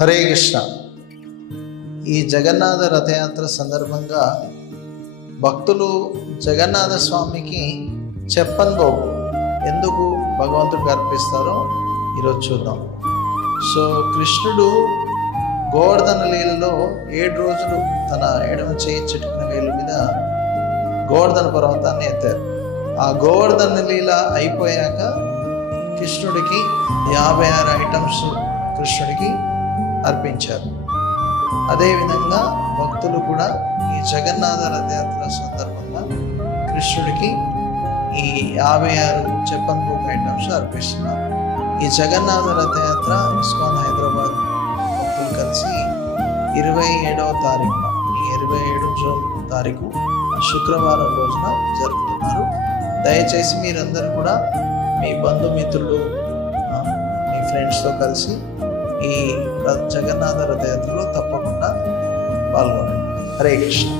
హరే కృష్ణ. ఈ జగన్నాథ రథయాత్ర సందర్భంగా భక్తులు జగన్నాథ స్వామికి చెప్పన్ భోగ్ ఎందుకు భగవంతుడికి అర్పిస్తారో ఈరోజు చూద్దాం. సో కృష్ణుడు గోవర్ధన లీలలో 7 రోజులు తన ఎడమ చేయి చిటికిన వేలు మీద గోవర్ధన పర్వతాన్ని ఎత్తారు. ఆ గోవర్ధన లీల అయిపోయాక కృష్ణుడికి 56 ఐటమ్స్ కృష్ణుడికి అర్పించారు. అదేవిధంగా భక్తులు కూడా ఈ జగన్నాథ రథయాత్ర సందర్భంగా కృష్ణుడికి ఈ 56 చెప్పన్ భోగ్ ఐటమ్స్ అర్పిస్తున్నారు. ఈ జగన్నాథ రథయాత్ర ఇస్కాన్ హైదరాబాద్ భక్తులు కలిసి 27వ తారీఖున ఈ 27 జూన్ తారీఖు శుక్రవారం రోజున జరుపుతున్నారు. దయచేసి మీరందరూ కూడా మీ బంధుమిత్రులు మీ ఫ్రెండ్స్తో కలిసి ఈ జగన్నాథ రథయాత్రలో తప్పకుండా పాల్గొనండి. హరే కృష్ణ.